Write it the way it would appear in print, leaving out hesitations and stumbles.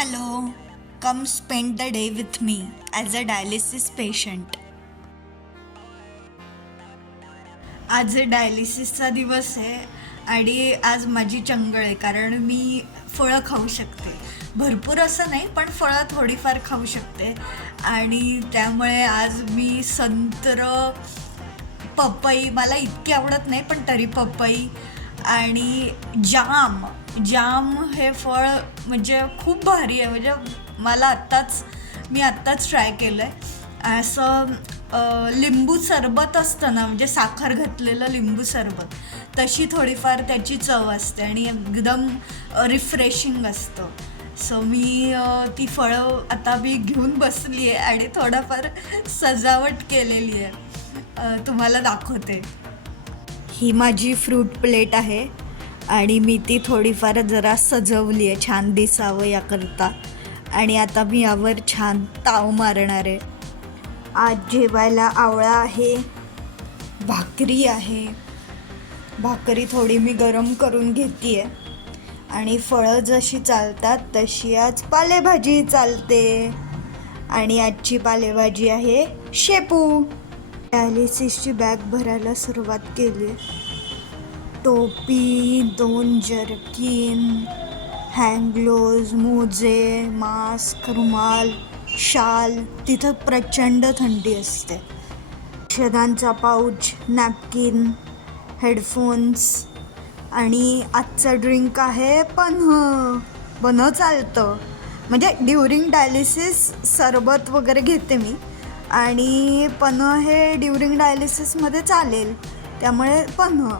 Hello, come spend the day with me as a dialysis patient. आज डायलिसिसचा दिवस आहे आणि आज माझी चंगळ आहे कारण मी फळं खाऊ शकते. भरपूर असं नाही पण फळं थोडीफार खाऊ शकते आणि त्यामुळे आज मी संत्रं, पपई मला इतकी आवडत नाही पण तरी पपई आणि जाम हे फळ म्हणजे खूप भारी आहे. म्हणजे मी आत्ताच ट्राय केलं आहे. असं लिंबू सरबत असतं ना, म्हणजे साखर घातलेलं लिंबू सरबत, तशी थोडीफार त्याची चव असते आणि एकदम रिफ्रेशिंग असतं. सो मी ती फळं आता मी घेऊन बसली आहे आणि थोडंफार सजावट केलेली आहे. तुम्हाला दाखवते. ही माझी फ्रूट प्लेट आहे आणि मी ती थोडीफार जरा सजवली आहे छान दिसावं याकरता आणि आता मी यावर छान ताव मारणार आहे. आज जेवायला आवळा आहे, भाकरी आहे. भाकरी थोडी मी गरम करून घेते आहे आणि फळं जशी चालतात तशी आज पालेभाजी चालते आणि आजची पालेभाजी आहे शेपू. डायलिसिसची बॅग भरायला सुरुवात केली. टोपी, 2 जर्किन, हँड ग्लोव्ज, मोजे, मास्क, रुमाल, शाल. तिथं प्रचंड थंडी असते. औषधांचा पाऊच, नॅपकिन, हेडफोन्स आणि आजचं ड्रिंक आहे पन्ह चालतं. म्हणजे ड्युरिंग डायलिसिस सरबत वगैरे घेते मी आणि पन्ह हे ड्युरिंग डायलिसिसमध्ये चालेल, त्यामुळे पन्ह.